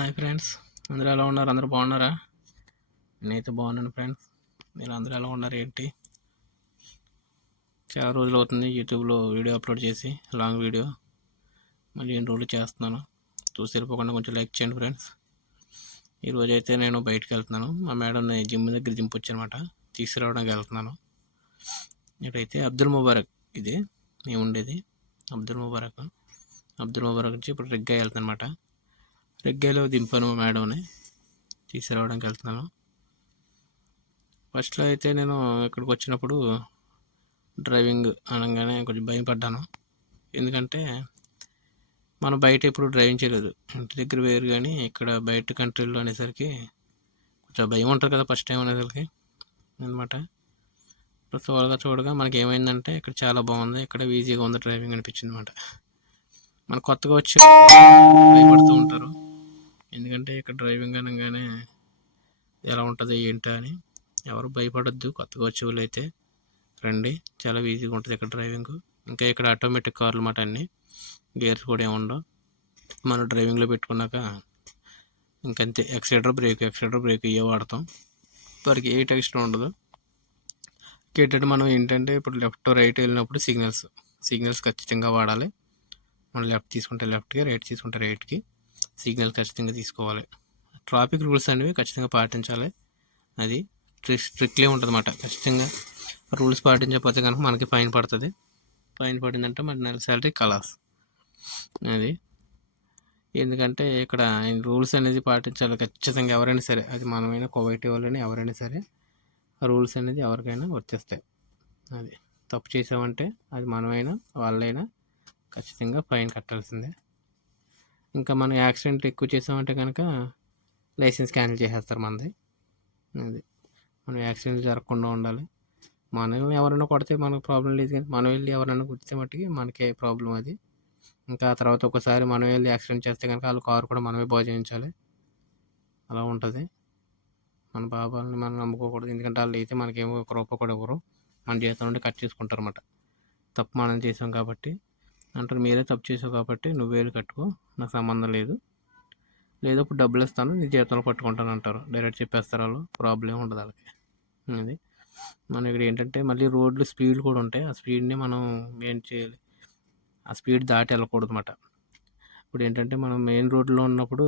Hi friends, అందరూ ఎలా ఉన్నారు? అందరూ బాగున్నారా? నేనైతే బాగున్నాను ఫ్రెండ్స్. మీరు అందరూ ఎలా ఉన్నారు ఏంటి? చాలా రోజులు అవుతుంది యూట్యూబ్లో వీడియో అప్లోడ్ చేసి, లాంగ్ వీడియో. మళ్ళీ ఎన్ని రోజులు చేస్తున్నాను. చూసి వెళ్ళిపోకుండా కొంచెం లైక్ చేయండి ఫ్రెండ్స్. ఈరోజు అయితే నేను బయటకు వెళ్తున్నాను. మా మేడంని జిమ్ దగ్గర దింపొచ్చనమాట, తీసుకురావడానికి వెళ్తున్నాను. ఇక్కడైతే అబ్దుల్ ముబారక్, ఇది మేము ఉండేది అబ్దుల్ ముబారక్ నుంచి ఇప్పుడు రెగ్గాయి వెళ్తాను అనమాట. రెగ్గాయిలో దింపాను మా మేడంని, తీసుకురావడానికి వెళ్తున్నాను. ఫస్ట్లో అయితే నేను ఇక్కడికి వచ్చినప్పుడు డ్రైవింగ్ అనగానే కొంచెం భయపడ్డాను. ఎందుకంటే మనం బయట ఎప్పుడు డ్రైవింగ్ చేయలేదు, ఇంటి దగ్గర వేరు, కానీ ఇక్కడ బయట కంట్రీల్లో అనేసరికి కొంచెం భయం ఉంటుంది కదా ఫస్ట్ టైం అనేసరికి అనమాట. చూడగా మనకి ఏమైందంటే ఇక్కడ చాలా బాగుంది, ఇక్కడ ఈజీగా ఉంది డ్రైవింగ్ అనిపించింది అనమాట. మనకు కొత్తగా వచ్చి భయపడుతూ ఉంటారు, ఎందుకంటే ఇక్కడ డ్రైవింగ్ అనగానే ఎలా ఉంటుంది ఏంటో అని. ఎవరు భయపడొద్దు, కొత్తగా వచ్చే వాళ్ళు అయితే రండి, చాలా ఈజీగా ఉంటుంది ఇక్కడ డ్రైవింగ్. ఇంకా ఇక్కడ ఆటోమేటిక్ కార్లు అన్నమాట, అన్నీ గేర్స్ కూడా ఏముండవు. మనం డ్రైవింగ్లో పెట్టుకున్నాక ఇంకంతే, ఎక్సలేటర్ బ్రేక్ ఇవే వాడతాం. వారికి ఏ టెక్స్ట్ ఉండదు. కేటెడ్ మనం ఏంటంటే ఇప్పుడు లెఫ్ట్ రైట్ వెళ్ళినప్పుడు సిగ్నల్స్ ఖచ్చితంగా వాడాలి. మనం లెఫ్ట్ తీసుకుంటే లెఫ్ట్కి, రైట్ తీసుకుంటే రైట్కి సిగ్నల్ ఖచ్చితంగా తీసుకోవాలి. ట్రాఫిక్ రూల్స్ అనేవి ఖచ్చితంగా పాటించాలి. అది స్ట్రిక్ట్లీ ఉంటుంది అన్నమాట. ఖచ్చితంగా రూల్స్ పాటించకపోతే కనుక మనకి ఫైన్ పడుతుంది. ఫైన్ పడిందంటే మన నెల శాలరీ కలాస్. అది ఎందుకంటే ఇక్కడ రూల్స్ అనేది పాటించాలి ఖచ్చితంగా, ఎవరైనా సరే. అది మనమైనా కోవైటీ వాళ్ళైనా ఎవరైనా సరే ఆ రూల్స్ అనేది ఎవరికైనా వర్తిస్తాయి. అది తప్పు చేసామంటే అది మనమైనా వాళ్ళైనా ఖచ్చితంగా ఫైన్ కట్టాల్సిందే. ఇంకా మనం యాక్సిడెంట్ ఎక్కువ చేసామంటే కనుక లైసెన్స్ క్యాన్సిల్ చేసేస్తారు మనది. అది మనం యాక్సిడెంట్ జరగకుండా ఉండాలి. మనం ఎవరైనా కొడితే మనకు ప్రాబ్లం లేదు, కానీ మనం వెళ్ళి ఎవరైనా గుద్దితే మట్టుకి మనకే ప్రాబ్లం అది. ఇంకా ఆ తర్వాత ఒకసారి మనం వెళ్ళి యాక్సిడెంట్ చేస్తే కనుక వాళ్ళ కారు కూడా మనమే బాగు చేయించాలి. అలా ఉంటుంది. మన బాబాల్ని మనం నమ్ముకోకూడదు, ఎందుకంటే వాళ్ళు అయితే మనకేమో ఒక రూపాయి కూడా ఇవ్వరు, మన జీతం నుండి కట్ చేసుకుంటారు అన్నమాట. తప్పు మనం చేసాం కాబట్టి అంటారు, మీరే తప్పు చేసావు కాబట్టి నువ్వేలు కట్టుకో, నాకు సంబంధం లేదు, ఇప్పుడు డబ్బులు ఇస్తాను, నీ జీతంలో పట్టుకుంటాను అంటారు. డైరెక్ట్ చెప్పేస్తారు వాళ్ళు, ప్రాబ్లం ఉండదు వాళ్ళకి. అది మనం ఇక్కడ ఏంటంటే మళ్ళీ రోడ్లు స్పీడ్ కూడా ఉంటాయి, ఆ స్పీడ్ని మనం మెయిన్ చేయాలి. ఆ స్పీడ్ దాటి వెళ్ళకూడదు అన్నమాట. ఇప్పుడు ఏంటంటే మనం మెయిన్ రోడ్లో ఉన్నప్పుడు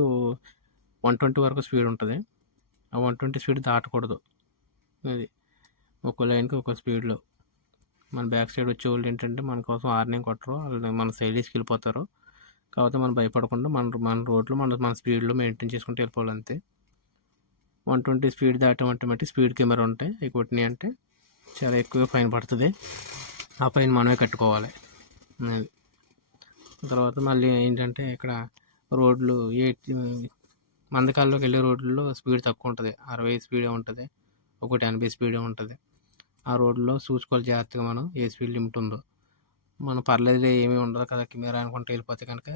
120 వరకు స్పీడ్ ఉంటుంది, ఆ 120 స్పీడ్ దాటకూడదు. అది ఒక లైన్కి ఒక స్పీడ్లో. మన బ్యాక్ సైడ్ వచ్చే వాళ్ళు ఏంటంటే మన కోసం ఆర్నింగ్ కొట్టరు, వాళ్ళు మన సైడ్ తీసుకెళ్ళిపోతారు. కాకపోతే మనం భయపడకుండా మన రోడ్లో మన స్పీడ్లో మెయింటైన్ చేసుకుంటూ వెళ్ళిపోవాలి అంతే. 120 స్పీడ్ దాటమంటే మట్టి స్పీడ్ కెమెరా ఉంటాయి, అవి కొట్టినాయి అంటే చాలా ఎక్కువగా ఫైన్ పడుతుంది. ఆ ఫైన్ మనమే కట్టుకోవాలి. తర్వాత మళ్ళీ ఏంటంటే ఇక్కడ రోడ్లు మందకాల్లోకి వెళ్ళే రోడ్లలో స్పీడ్ తక్కువ ఉంటుంది, 60 స్పీడే ఉంటుంది, ఒకటి 80 స్పీడే ఉంటుంది. ఆ రోడ్లో చూసుకోవాలి జాగ్రత్తగా, మనం ఏ స్పీడ్ లిమిట్ ఉందో. మనం పర్లేదు ఏమీ ఉండదు కదా కెమెరా అనుకుంటే వెళ్ళిపోతే కనుక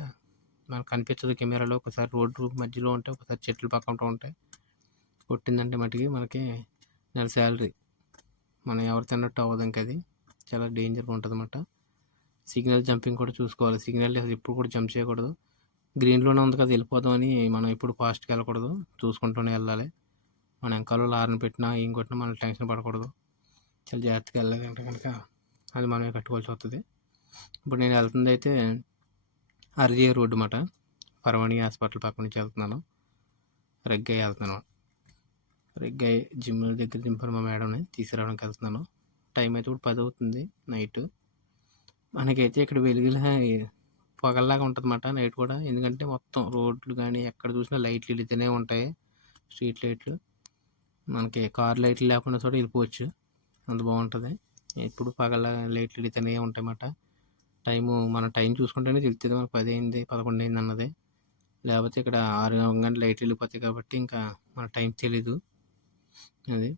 మనకు కనిపించదు కెమెరాలో. ఒకసారి రోడ్డు మధ్యలో ఉంటే, ఒకసారి చెట్లు పక్కన ఉంటాయి, కొట్టిందంటే మటుకి మనకి నెల శాలరీ. మనం ఎవరు తిన్నట్టు అవ్వదు, ఇంకా అది చాలా డేంజర్గా ఉంటుంది అన్నమాట. సిగ్నల్ జంపింగ్ కూడా చూసుకోవాలి, సిగ్నల్ ఎప్పుడు కూడా జంప్ చేయకూడదు. గ్రీన్లోనే ఉంది కదా వెళ్ళిపోదామని మనం ఎప్పుడు ఫాస్ట్గా వెళ్ళకూడదు, చూసుకుంటూనే వెళ్ళాలి. మనం వెనకాల హార్న్ పెట్టినా ఏం కొట్టినా మనం టెన్షన్ పడకూడదు, చాలా జాగ్రత్తగా వెళ్ళాలంటే కనుక అది మనమే కట్టుకోవాల్సి వస్తుంది. ఇప్పుడు నేను వెళ్తుంది అయితే ఆర్జీఐ రోడ్డు అన్నమాట, పరవాణి హాస్పిటల్ పక్క నుంచి వెళ్తున్నాను. రెగ్గాయి వెళ్తున్నాను. రెగ్గాయి జిమ్ దగ్గర దింపాను మా మేడంని, తీసుకురావడానికి వెళ్తున్నాను. టైం అయితే ఇప్పుడు 10 అవుతుంది నైట్. మనకైతే ఇక్కడ వెలుగులా పొగల్లాగా ఉంటుంది అన్నమాట నైట్ కూడా, ఎందుకంటే మొత్తం రోడ్లు కానీ ఎక్కడ చూసినా లైట్లు వెళుతూనే ఉంటాయి, స్ట్రీట్ లైట్లు. మనకి కార్ లైట్లు లేకుండా కూడా వెళ్ళిపోవచ్చు, అంత బాగుంటుంది. ఎప్పుడు పగల లైట్లు వెళుతూనే ఉంటాయి అన్నమాట. మన టైం చూసుకుంటేనే తెలుస్తుంది మనకు 10 అయింది 11 అయింది అన్నది. లేకపోతే ఇక్కడ 6 గంటలు లైట్లు వెళ్ళిపోతాయి కాబట్టి ఇంకా మన టైం తెలీదు. అది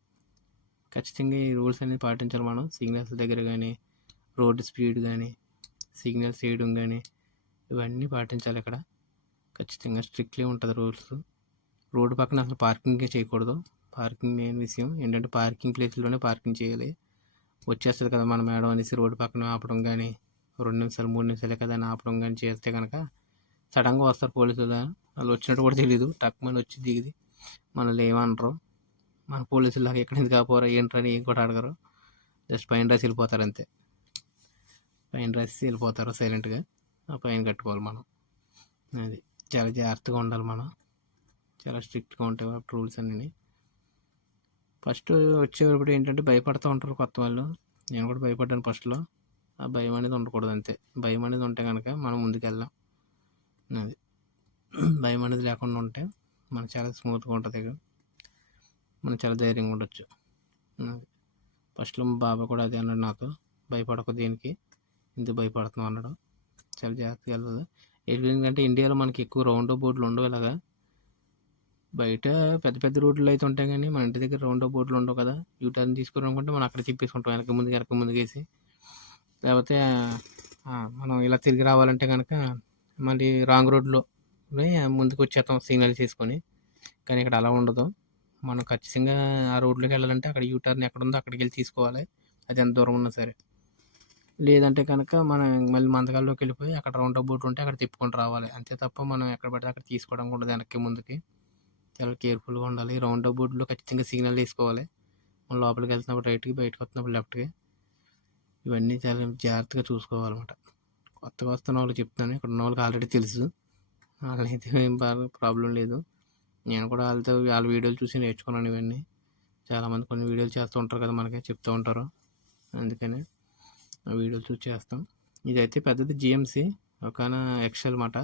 ఖచ్చితంగా ఈ రూల్స్ అనేది పాటించాలి మనం. సిగ్నల్స్ దగ్గర కానీ, రోడ్డు స్పీడ్ కానీ, సిగ్నల్స్ వేయడం కానీ, ఇవన్నీ పాటించాలి ఇక్కడ. ఖచ్చితంగా స్ట్రిక్ట్లీ ఉంటుంది రూల్స్. రోడ్డు పక్కన అసలు పార్కింగే చేయకూడదు. పార్కింగ్ మెయిన్ విషయం ఏంటంటే పార్కింగ్ ప్లేస్లోనే పార్కింగ్ చేయాలి. వచ్చేస్తుంది కదా మన మేడం అనేసి రోడ్డు పక్కన ఆపడం కానీ, 2 నిమిషాలు 3 నిమిషాలే కదా అని ఆపడం కానీ చేస్తే కనుక సడన్గా వస్తారు పోలీసులు, వాళ్ళు వచ్చినట్టు కూడా తెలీదు. టక్మని వచ్చి దిగిది మనల్ని ఏమనరు. మన పోలీసులాగా ఎక్కడి నుంచి కాపోరా ఏంటని ఏం కూడా అడగరు. జస్ట్ పైన రాసి వెళ్ళిపోతారు అంతే. పైన రాసి వెళ్ళిపోతారు సైలెంట్గా. ఆ పైన కట్టుకోవాలి మనం. అది చాలా జాగ్రత్తగా ఉండాలి మనం. చాలా స్ట్రిక్ట్గా ఉంటాయి రూల్స్ అన్నీ. ఫస్ట్ వచ్చేటప్పుడు ఏంటంటే భయపడుతూ ఉంటారు కొత్త వాళ్ళు. నేను కూడా భయపడ్డాను ఫస్ట్లో. ఆ భయం అనేది ఉండకూడదు అంతే. భయం అనేది ఉంటే కనుక మనం ముందుకు వెళ్ళాం. అది భయం అనేది లేకుండా ఉంటే మనం చాలా స్మూత్గా ఉంటుంది. మనం చాలా ధైర్యంగా ఉండొచ్చు. ఫస్ట్లో మా బాబా కూడా అదే అన్నాడు నాతో, భయపడకు దేనికి, ఎందుకు భయపడుతున్నావు అన్నాడు. చాలా జాగ్రత్తగా వెళ్ళదు. ఎందుకంటే ఇండియాలో మనకి ఎక్కువ రౌండ్ బోర్డులు ఉండవు. ఇలాగా బయట పెద్ద పెద్ద రోడ్లు అయితే ఉంటాయి కానీ మన ఇంటి దగ్గర రౌండ్ బోర్డులు ఉండవు కదా. యూటర్న్ తీసుకురానుకుంటే మనం అక్కడ తిప్పేసుకుంటాం వెనక ముందుకేసి. లేకపోతే మనం ఇలా తిరిగి రావాలంటే కనుక మళ్ళీ రాంగ్ రోడ్లో ముందుకు వచ్చేస్తాం సిగ్నల్ చేసుకొని. కానీ ఇక్కడ అలా ఉండదు. మనం ఖచ్చితంగా ఆ రోడ్లోకి వెళ్ళాలంటే అక్కడ యూటర్న్ ఎక్కడ ఉందో అక్కడికి వెళ్ళి తీసుకోవాలి, అది ఎంత దూరం ఉన్నా సరే. లేదంటే కనుక మనం మళ్ళీ మందగాల్లోకి వెళ్ళిపోయి అక్కడ రౌండ్ బోర్డు ఉంటే అక్కడ తిప్పుకొని రావాలి అంతే తప్ప మనం ఎక్కడ పడితే అక్కడ తీసుకోవడం ఉండదు వెనక్కి ముందుకి. చాలా కేర్ఫుల్గా ఉండాలి. రౌండ్ బోర్డులో ఖచ్చితంగా సిగ్నల్ వేసుకోవాలి. మనం లోపలికి వెళ్తున్నప్పుడు రైట్కి, బయటకు వస్తున్నప్పుడు లెఫ్ట్కి. ఇవన్నీ చాలా జాగ్రత్తగా చూసుకోవాలన్నమాట. కొత్తగా వస్తున్న వాళ్ళకి చెప్తాను, ఇక్కడ ఉన్న వాళ్ళకి ఆల్రెడీ తెలుసు. వాళ్ళైతే ఏం బాగా ప్రాబ్లం లేదు. నేను కూడా వాళ్ళ వీడియోలు చూసి నేర్చుకున్నాను ఇవన్నీ. చాలామంది కొన్ని వీడియోలు చేస్తూ ఉంటారు కదా, మనకి చెప్తూ ఉంటారు. అందుకని ఆ వీడియోలు చూసి చేస్తాం. ఇదైతే పెద్దది జిఎంసి, ఒక ఎక్సెల్ అన్నమాట.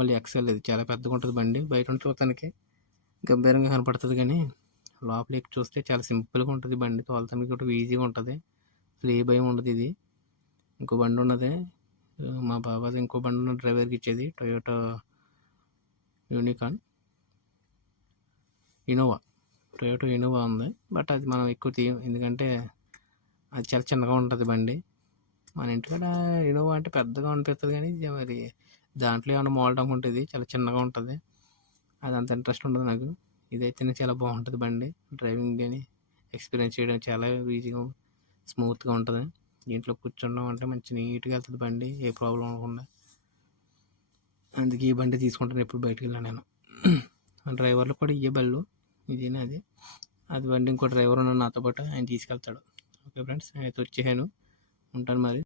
మళ్ళీ ఎక్సెల్ ఇది చాలా పెద్దగా ఉంటుంది బండి. బయట నుంచి చూడటానికి గంభీరంగా కనపడుతుంది కానీ లోపలికి చూస్తే చాలా సింపుల్గా ఉంటుంది బండి. తోలటానికి కూడా ఈజీగా ఉంటుంది. అసలు ఏ భయం ఉండదు. ఇది ఇంకో బండి ఉన్నది మా బాబాది, ఇంకో బండి ఉన్న డ్రైవర్కి ఇచ్చేది టొయోటా టొయోటా ఇన్నోవా ఉంది. బట్ అది మనం ఎక్కువ తీయం, ఎందుకంటే అది చాలా చిన్నగా ఉంటుంది బండి. మన ఇంటికాడ ఇన్నోవా అంటే పెద్దగా అనిపిస్తుంది కానీ మరి దాంట్లో ఏమైనా మోడల్ ఉంటుంది, చాలా చిన్నగా ఉంటుంది. అది అంత ఇంట్రెస్ట్ ఉండదు నాకు. ఇదైతేనే చాలా బాగుంటుంది బండి. డ్రైవింగ్ కానీ ఎక్స్పీరియన్స్ చేయడం చాలా ఈజీగా స్మూత్గా ఉంటుంది. దీంట్లో కూర్చున్నాం అంటే మంచి నీట్గా వెళ్తుంది బండి, ఏ ప్రాబ్లం అవ్వకుండా. అందుకే ఈ బండి తీసుకుంటాను ఎప్పుడు బయటకు వెళ్ళాను నేను. డ్రైవర్లు కూడా ఇయ్యే బళ్ళు, ఇదేనా అది బండి. ఇంకో డ్రైవర్ ఉన్నాడు నాతో పాటు, ఆయన తీసుకెళ్తాడు. ఓకే ఫ్రెండ్స్, అయితే వచ్చేసాను, ఉంటాను మరి.